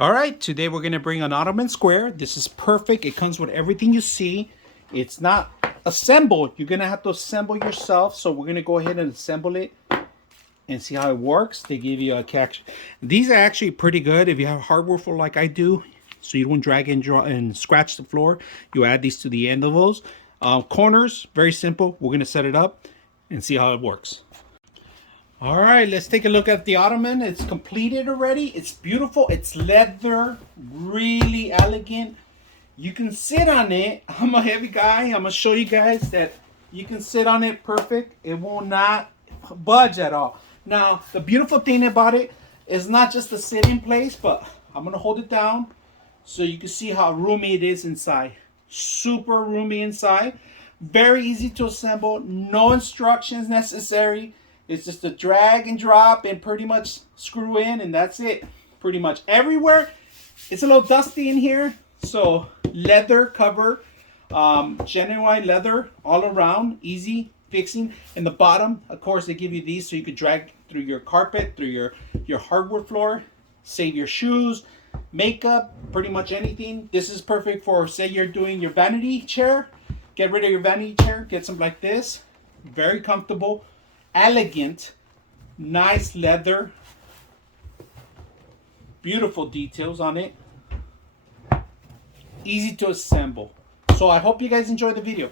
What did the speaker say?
All right, today we're gonna bring an Ottoman square. This is perfect. It comes with everything you see. It's not assembled. You're gonna have to assemble yourself. So we're gonna go ahead and assemble it and see how it works. They give you a catch. These are actually pretty good if you have hardware floor like I do, so you don't drag and draw and scratch the floor. You add these to the end of those. Corners, very simple. We're gonna set it up and see how it works. All right, let's take a look at the Ottoman. It's completed already. It's beautiful. It's leather, really elegant. You can sit on it. I'm a heavy guy. I'm gonna show you guys that you can sit on it perfect. It will not budge at all. Now, the beautiful thing about it is not just the sitting place, but I'm gonna hold it down so you can see how roomy it is inside. Super roomy inside. Very easy to assemble. No instructions necessary. It's just a drag and drop and pretty much screw in, and that's it. Pretty much everywhere. It's a little dusty in here, so leather cover, genuine leather all around, easy fixing. And the bottom, of course, they give you these so you could drag through your carpet, through your hardwood floor, save your shoes, makeup, pretty much anything. This is perfect for, say you're doing your vanity chair. Get rid of your vanity chair, get something like this. Very comfortable. Elegant, nice leather, beautiful details on it, easy to assemble. So I hope you guys enjoyed the video.